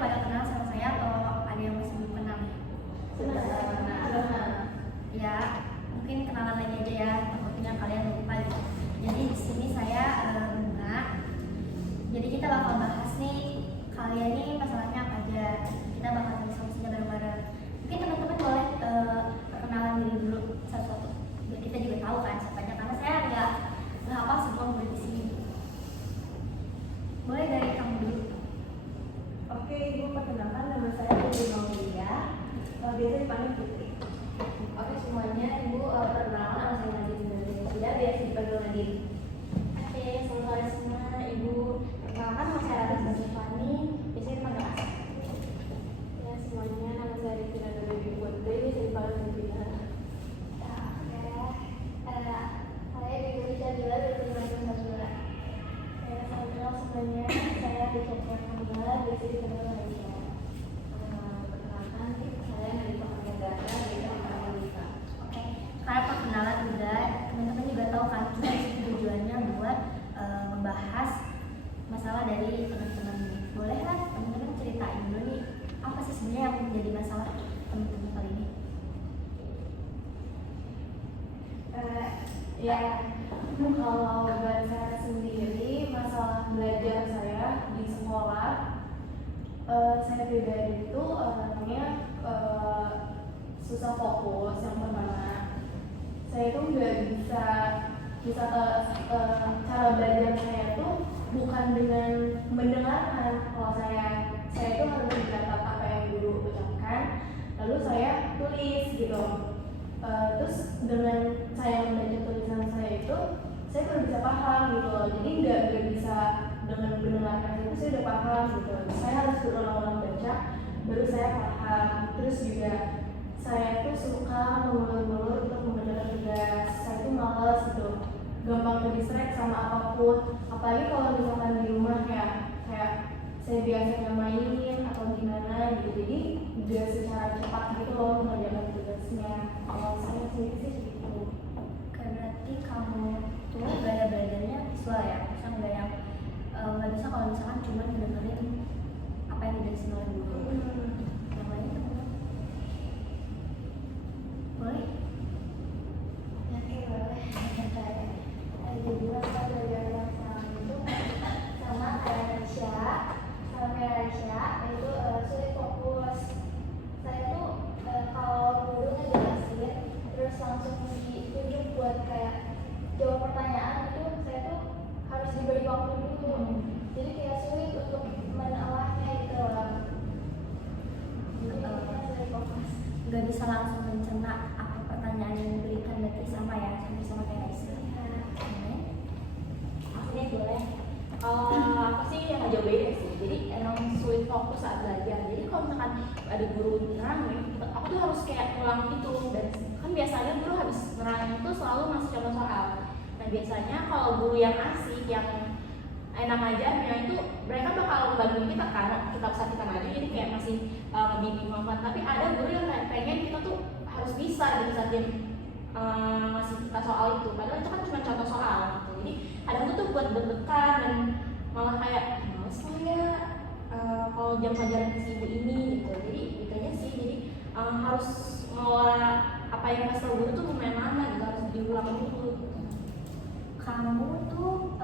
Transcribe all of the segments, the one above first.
pada kenal sama saya atau ada yang masih belum kenal? Sudah kenal. Ya, mungkin kenalan lagi aja ya, takutnya kalian lupa gitu. Jadi di sini saya Bunga. Jadi kita bakal bahas nih kalian nih masalahnya apa aja. Kita bakal cari solusinya bareng-bareng. Mungkin teman-teman boleh perkenalan diri dulu satu-satu. Biar kita juga tahu kan siapanya, karena saya nggak hafal semua murid di sini. Boleh dari kamu dulu. Oke, Ibu, perkenalkan nama saya Putri Maulia. Biasa dipanggil Putri. Oke semuanya, Ibu perkenalan nama saya Nadine Indonesia, biasa dipanggil Nadine. Oke, selamat sore semua. Ibu perkenalkan nama saya Arisa Stefani, biasa dipanggil Asa. Ya semuanya, nama saya Rifina Dewi Putri, biasa dipanggil Rifina. Saya Dewi Syabila dari Bandung Sabila. Saya kenal semuanya, saya Dicoba Kamila dari Bandung Malaysia. Perkenalkan, saya Nadine Pamandara, biasa dipanggil Lisa. Oke, karena perkenalan udah, teman-teman juga tahu kan kita di sini tujuannya buat membahas masalah dari teman-teman. Boleh lah teman-teman ceritain dulu nih apa sih sebenarnya yang menjadi masalah teman-teman kali ini? Ya, kalau buat saya sendiri, masalah belajar saya di sekolah, saya pribadi itu orangnya susah fokus. Yang pertama, saya itu nggak bisa cara belajar saya itu bukan dengan mendengarkan. Kalau saya itu harus mencatat apa yang guru ucapkan, lalu saya tulis gitu. Terus dengan saya membaca tulisan saya itu, saya baru bisa paham gitu loh. Jadi nggak bisa dengan mendengarkan itu saya udah paham gitu. Saya harus berulang-ulang baca, baru saya paham. Terus juga saya tuh suka mengulur-ulur untuk mengerjakan tugas. Saya tuh malas gitu, gampang terdistract sama apapun. Apalagi kalau misalkan di rumah ya, kayak saya biasanya mainin atau gimana gitu. Jadi udah secara cepat gitu loh mengerjakan tugasnya. Kalau saya sendiri sih gitu. Berarti kamu tuh gaya belajarnya visual ya, maksudnya nggak yang nggak bisa kalau misalkan cuma dengerin apa yang dijelasin oleh guru. Yang lainnya teman-teman boleh? Ya, boleh. Jadi masa belajar yang sama itu sama kayak Aisyah itu sulit fokus. Saya tuh kalau guru ngejelasin terus langsung ditunjuk buat kayak jawab pertanyaan itu, saya tuh harus diberi waktu dulu. Jadi kayak sulit untuk menelahnya gitu loh. Jadi sulit fokus. Nggak bisa langsung mencerna apa pertanyaan yang diberikan, berarti sama ya, sama kayak Aisyah. Maksudnya boleh. Aku sih yang jauh beda sih. Jadi emang sulit fokus saat belajar. Jadi kalau misalkan ada guru nerangin, aku tuh harus kayak ulang itu. Dan kan biasanya guru habis nerangin itu selalu ngasih contoh soal. Nah biasanya kalau guru yang asik, yang enak ajarnya itu mereka bakal bantuin kita kan, kita usah kita maju. Jadi kayak masih ngebimbing ngomong. Tapi ada guru yang kayak pengen kita tuh harus bisa di saat dia ngasih kita soal itu. Padahal itu kan cuma contoh soal gitu. Jadi kadang tuh buat deg-degan dan malah kayak males ya kalau jam pelajaran si ibu ini gitu. Jadi itu aja sih. Jadi harus mengelola apa yang kasih tau guru tuh lumayan lama gitu, harus diulang dulu gitu. Kamu tuh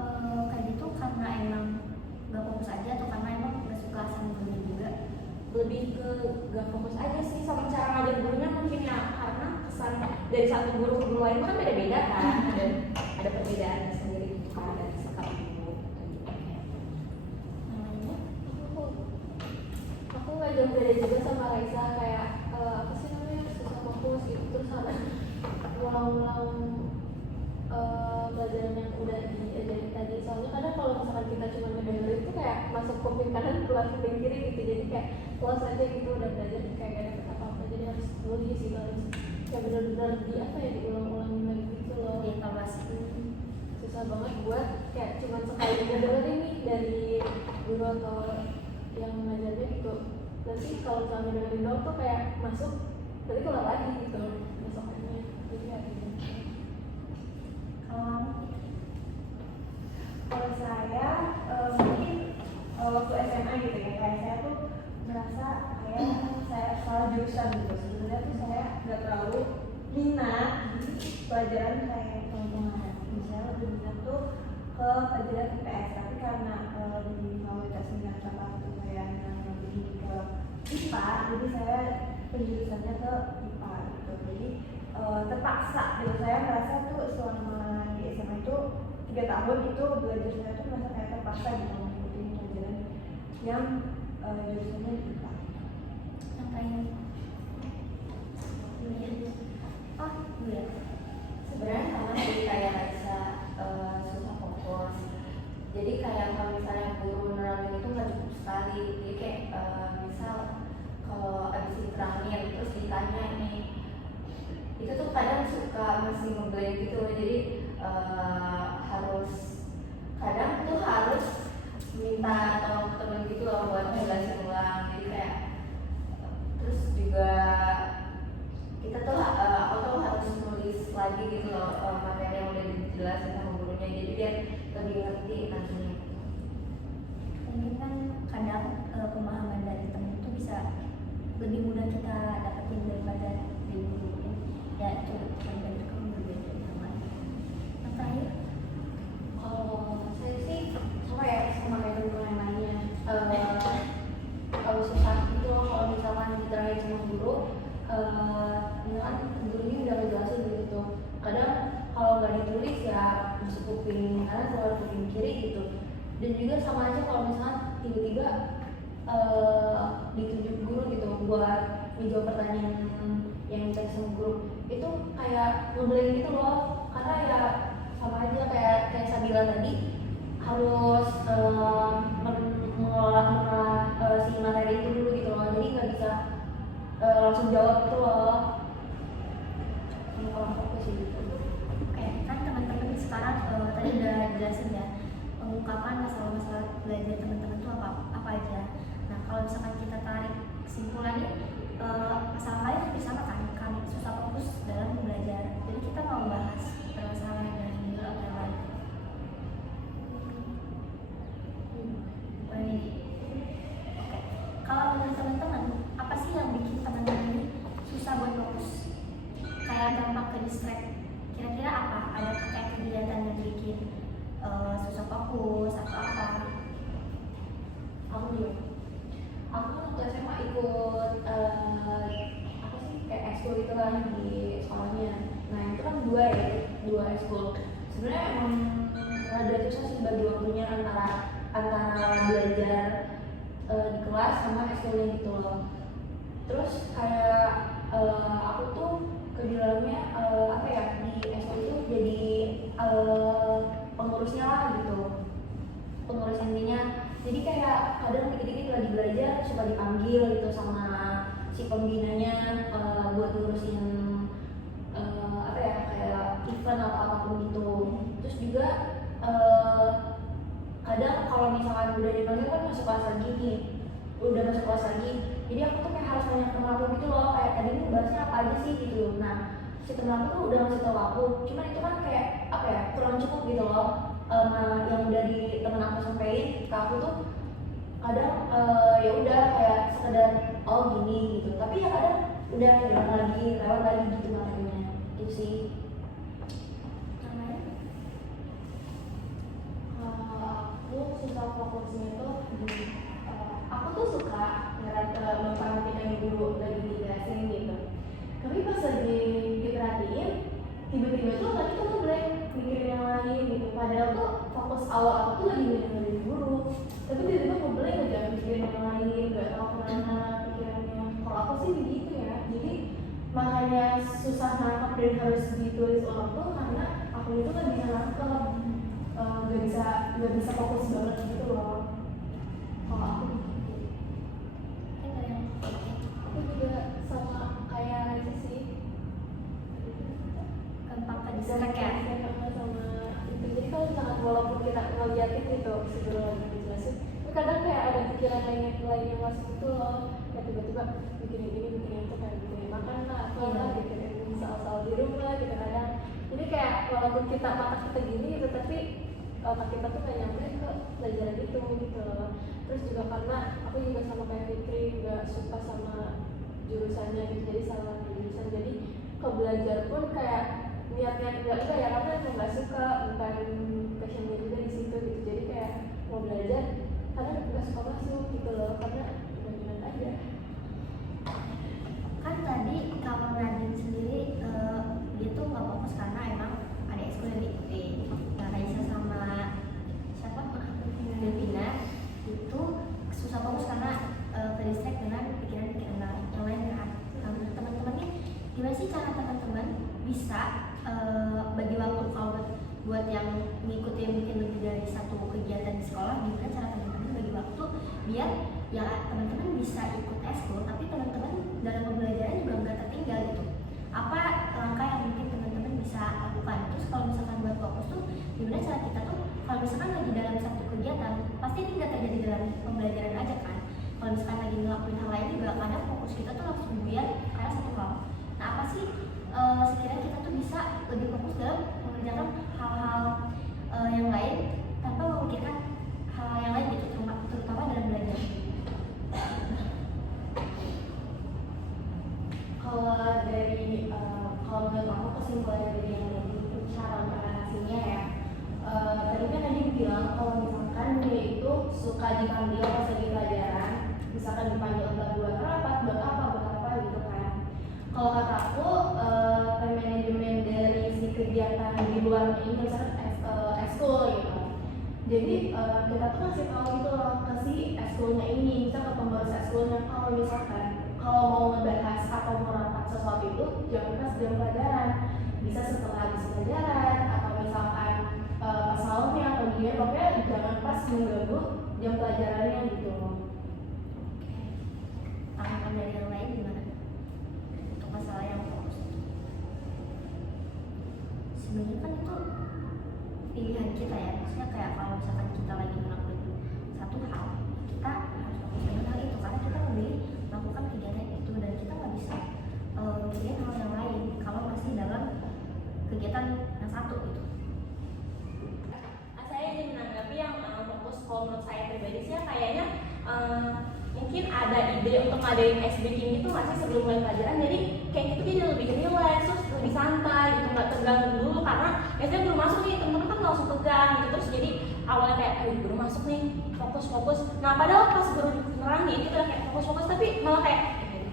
kayak gitu karena emang gak fokus aja atau karena emang gak suka sama gurunya juga? Lebih ke gak fokus aja sih sama cara ngajar gurunya mungkin ya, karena kesan dari satu guru ke guru lain kan beda-beda kan, dan ada perbedaan sendiri gitu kan dari setiap guru. Aku nggak jauh beda juga sama Raisa, kayak apa sih namanya, susah fokus gitu. Terus harus ulang-ulang pelajaran yang udah diajarin tadi. Soalnya kadang kalau misalkan kita cuma ngedengerin itu kayak masuk kuping kanan keluar kuping kiri gitu. Jadi kayak puas aja gitu udah belajar, kayak gak dapet apa-apa. Jadi harus logis sih, harus kayak benar-benar diulang-ulangin lagi gitu loh. Dievaluasi. Susah banget buat kayak cuma sekali ngedengerin nih dari guru atau yang ngajarnya gitu. Nanti kalau misalnya dengerin doang tuh kayak masuk, nanti keluar lagi gitu besokannya. Jadi kayak gitu. Kalau Kalau saya mungkin waktu SMA gitu ya, kayak saya tuh jurusan gitu. Sebenarnya tuh saya nggak terlalu minat di pelajaran kayak hitung-hitungan. Misalnya lebih minat tuh ke pelajaran IPS, tapi karena di mayoritas minat sama itu saya yang lebih ke IPA, jadi saya penjurusannya ke IPA gitu. Jadi terpaksa gitu, saya merasa tuh selama di SMA itu 3 tahun itu belajar saya tuh merasa kayak terpaksa gitu mengikuti pelajaran yang jurusannya di IPA. Ngapain? Oh iya. Sebenarnya sama sih, kayak nggak bisa susah fokus. Jadi kayak kalau misalnya guru nerangin itu nggak cukup sekali. Jadi kayak misal kalau abis diterangin terus ditanya nih, itu tuh kadang suka masih ngeblank gitu. Jadi kadang tuh harus minta tolong temen gitu loh buat jelasin ulang. Jadi kayak terus juga kita tuh aku tuh harus nulis lagi gitu loh materi yang udah dijelasin sama gurunya, jadi biar lebih ngerti nantinya. Mungkin kan kadang pemahaman dari temen itu bisa lebih mudah kita dapetin daripada dari guru. Ya itu berbeda kan berbeda sama. Yang terakhir, Kalau saya sih sama ya, sama kayak temen yang lainnya. Kalau susah itu kalau misalkan diterangin sama guru, misalkan gurunya udah ngejelasin gitu. Kadang kalau nggak ditulis ya masuk kuping kanan keluar kuping kiri gitu. Dan juga sama aja kalau misalkan tiba-tiba ditunjuk guru gitu buat menjawab pertanyaan yang ditanya sama guru, itu kayak ngeblank gitu loh. Karena ya sama aja kayak Sabila tadi, harus mengelola si materi itu dulu gitu loh. Jadi nggak bisa langsung jawab gitu loh. Kalau fokus sih gitu. kayak kan teman-teman sekarang tadi udah jelasin ya pengungkapan masalah-masalah belajar teman-teman itu apa aja. Nah kalau misalkan kita tarik kesimpulannya, masalah kalian hampir sama kan, kami susah fokus dalam belajar. Jadi kita mau bahas permasalahan yang ini atau yang lain. Oke. Kalau menurut teman-teman, apa sih yang bikin teman-teman ini susah buat fokus? Kayak gampang ke distract. Kira-kira apa? Ada kayak kegiatan yang bikin susah fokus atau apa? Aku juga. Aku waktu SMA ikut apa sih kayak ekskul gitu kan di sekolahnya. Nah itu kan dua ekskul. Sebenarnya emang rada susah sih bagi waktunya antara belajar di kelas sama ekskulnya gitu loh. Terus kayak aku tuh ke dalamnya apa ya, di ekskul itu jadi pengurusnya lah gitu, pengurus intinya. Jadi kayak kadang dikit-dikit lagi belajar suka dipanggil gitu sama si pembinanya buat ngurusin apa ya, kayak event atau apapun gitu. Terus juga kadang kalau misalkan udah dipanggil kan masuk kelas lagi nih, udah masuk kelas lagi, jadi aku tuh kayak harus nanya temen aku gitu loh, kayak tadi ini bahasnya apa aja sih gitu. Nah si temen aku tuh udah ngasih tau aku, cuman itu kan kayak apa ya, kurang cukup gitu loh. Yang dari temen aku sampein ke aku tuh kadang ya udah kayak sekedar oh gini gitu, tapi ya kadang udah lewat lagi gitu materinya. Itu sih. Namanya? Aku susah fokusnya tuh di aku tuh suka memperhatikan guru lagi dijelasin gitu, tapi pas lagi diperhatiin tiba-tiba tuh tadi tuh ngeblank mikirin yang lain gitu. Padahal tuh fokus awal aku tuh lagi dengerin guru, tapi tiba-tiba ngeblank aja mikirin yang lain, gak tau kemana pikirannya. Kalau aku sih begitu ya, jadi makanya susah nangkep dan harus ditulis ulang tuh karena aku itu gak bisa nangkep, gak bisa fokus banget gitu loh. Kalau aku begitu. Kan dari yang Aku juga sama kayak Raisa sih, gampang ke distract ya. sama itu. Jadi kalau misalkan walaupun kita ngeliatin gitu sebelum lagi dijelasin, tapi kadang kayak ada pikiran lain yang masuk itu loh, kayak tiba-tiba mikirin ini, mikirin itu, kayak mikirin makan lah, apa lah, mikirin soal-soal di rumah gitu kadang. Jadi kayak walaupun mata kita gini gitu, tapi otak kita tuh kayak nyampe ke pelajaran itu gitu loh. Terus juga karena aku juga sama kayak Fitri, gak suka sama jurusannya gitu, jadi salah jurusan. Jadi ke belajar pun kayak niat-niat enggak ya, karena emang nggak suka, bukan passionnya juga di situ gitu. Jadi kayak mau belajar karena nggak suka masuk gitu loh, karena minat aja. Kan tadi kalau Nadine sendiri dia tuh nggak fokus karena emang ada ekskul yang diikuti. Nah, Raisa sama siapa? Devina itu susah fokus karena ke-distract dengan pikiran-pikiran yang lain kan. Nah, menurut teman-teman nih, gimana sih cara teman-teman bisa bagi waktu kalau buat yang mengikuti mungkin lebih dari satu kegiatan di sekolah? Gimana cara teman-teman bagi waktu biar ya teman-teman bisa ikut ekskul tapi teman-teman dalam pembelajaran juga nggak tertinggal gitu? Apa langkah yang mungkin teman-teman bisa lakukan? Terus kalau misalkan buat fokus tuh gimana cara kita tuh kalau misalkan lagi dalam satu kegiatan pasti ini nggak terjadi dalam pembelajaran aja kan? Kalau misalkan lagi ngelakuin hal lain juga kadang fokus kita tuh langsung buyar karena satu hal. Nah, apa sih sekiranya kita tuh bisa lebih fokus dalam mengerjakan hal-hal yang lain tanpa memikirkan hal-hal yang lain gitu, terutama dalam belajar? Kalau menurut aku kesimpulan dari yang tadi cara mengatasinya ya, tadi kan tadi bilang kalau misalkan dia itu suka dipanggil pas lagi pelajaran, misalkan dipanggil entah buat rapat, buat apa gitu kan. Kalau kata aku time management dari si kegiatan di luar ini misalkan ekskul gitu. Jadi kita tuh ngasih tahu gitu loh ke si ekskulnya ini, misal ke pengurus ekskulnya kalau misalkan kalau mau ngebahas atau mau rapat sesuatu itu jangan pas jam pelajaran, bisa setelah habis pelajaran atau misalkan pas malamnya atau dia pokoknya jangan pas mengganggu jam pelajarannya gitu loh. Tanggapan dari yang lain gimana untuk masalah yang fokus? Sebenarnya kan itu pilihan kita ya, maksudnya kayak kalau misalkan kita lagi melakukan satu hal kita harus fokus dengan hal itu karena kita memilih melakukan kegiatan itu dan kita nggak bisa mikirin hal yang lain kalau masih dalam kegiatan yang satu gitu. Saya ingin menanggapi yang fokus. Kalau menurut saya pribadi sih kayaknya mungkin ada ide untuk ngadain ice breaking gitu nggak sih sebelum mulai pelajaran, jadi kayak gitu jadi lebih relax, terus lebih santai gitu, nggak tegang dulu karena biasanya baru masuk nih temen-temen kan langsung tegang gitu, terus jadi awalnya kayak baru masuk nih fokus, nah padahal pas baru nerangin itu kayak fokus tapi malah kayak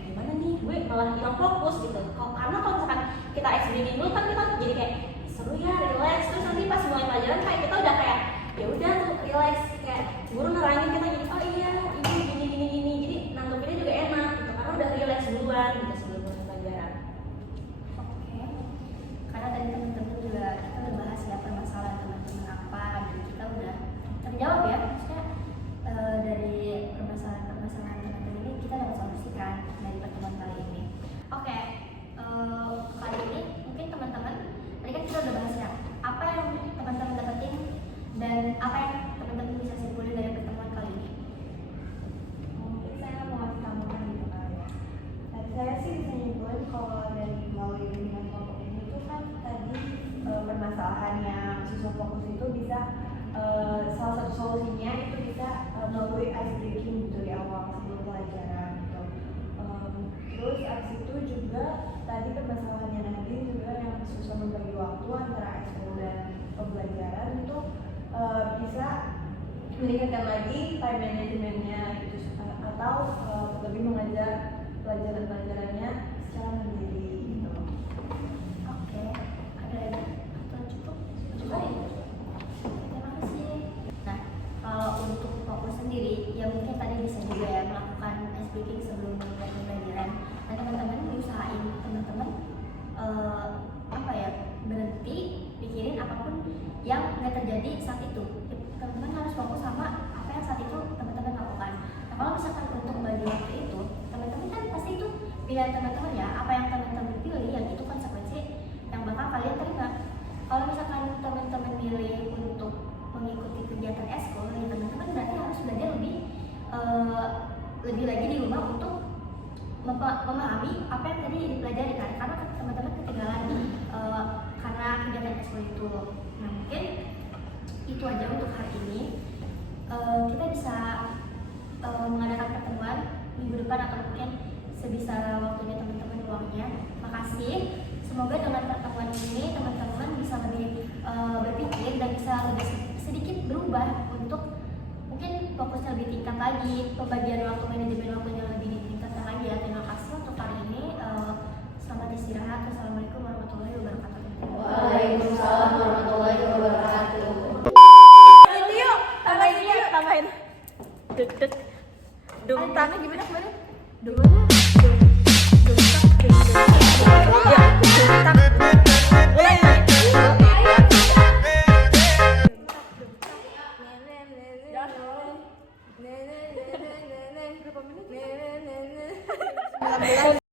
gimana nih gue malah hilang fokus gitu. Karena kalau misalkan kita ice breaking dulu kan kita jadi kayak seru ya, relax, terus nanti pas mulai pelajaran kayak kita udah kayak ya udah tuh relax, kayak guru nerangin kita jadi oh iya ini jadi nanggepinnya juga enak gitu karena udah relax duluan gitu sebelum mulai pelajaran. Oke, karena tadi teman-teman juga kita udah bahas ya permasalahan teman-teman apa dan kita udah terjawab ya, maksudnya dari permasalahan teman-teman ini kita dapat solusikan dari pertemuan kali ini. Oke, kali ini mungkin teman-teman tadi kan kita udah bahas ya apa yang teman-teman dapetin dan apa yang teman-teman bisa simpulin dari pertemuan kali ini. Mungkin saya mau ngasih tambahan gitu kali ya. Tadi saya sih bisa nyimpulin kalau dari melalui bimbingan kelompok ini itu kan tadi permasalahan yang siswa fokus itu bisa salah satu solusinya itu bisa melalui ice breaking gitu di awal sebelum pelajaran gitu. Terus abis itu juga tadi permasalahannya Nadine juga yang susah membagi waktu antara ekskul dan pembelajaran itu bisa meningkatkan lagi time managementnya gitu, atau lebih mengajar pelajaran-pelajarannya secara mandiri gitu. Oke, ada lagi atau cukup? Cukup. Terima kasih. Nah, kalau untuk fokus sendiri, ya mungkin tadi bisa juga ya melakukan ice breaking sebelum mulai pembelajaran. Dan teman-teman diusahain teman-teman apa ya berhenti pikirin apapun yang nggak terjadi saat itu. Teman-teman harus fokus sama apa yang saat itu teman-teman lakukan. Nah, kalau misalkan untuk bagi waktu itu, teman-teman kan pasti itu pilihan teman-teman ya. Apa yang teman-teman pilih, yang itu konsekuensi yang bakal kalian terima. Kalau misalkan teman-teman pilih untuk mengikuti kegiatan ekskul, ya teman-teman berarti harus belajar lebih lagi di rumah untuk memahami apa yang tadi dipelajari kan, karena teman-teman ketinggalan karena kegiatan ekskul itu. Nah, mungkin itu aja untuk hari ini. Kita bisa mengadakan pertemuan minggu depan atau mungkin sebisa waktunya teman-teman luangnya. Makasih. Semoga dengan pertemuan ini teman-teman bisa lebih berpikir dan bisa lebih sedikit berubah untuk mungkin fokusnya lebih tingkat lagi, pembagian waktu, manajemen waktunya lebih ditingkatkan lagi ya. Terima kasih untuk hari ini. Selamat istirahat. Wassalamualaikum warahmatullahi wabarakatuh. Waalaikumsalam warahmatullahi wabarakatuh. Yuk, tambahin. Dek dek. Dungtak. Gimana kemarin? Dungtak. Ya, dungtak. Mulai. Berapa menit?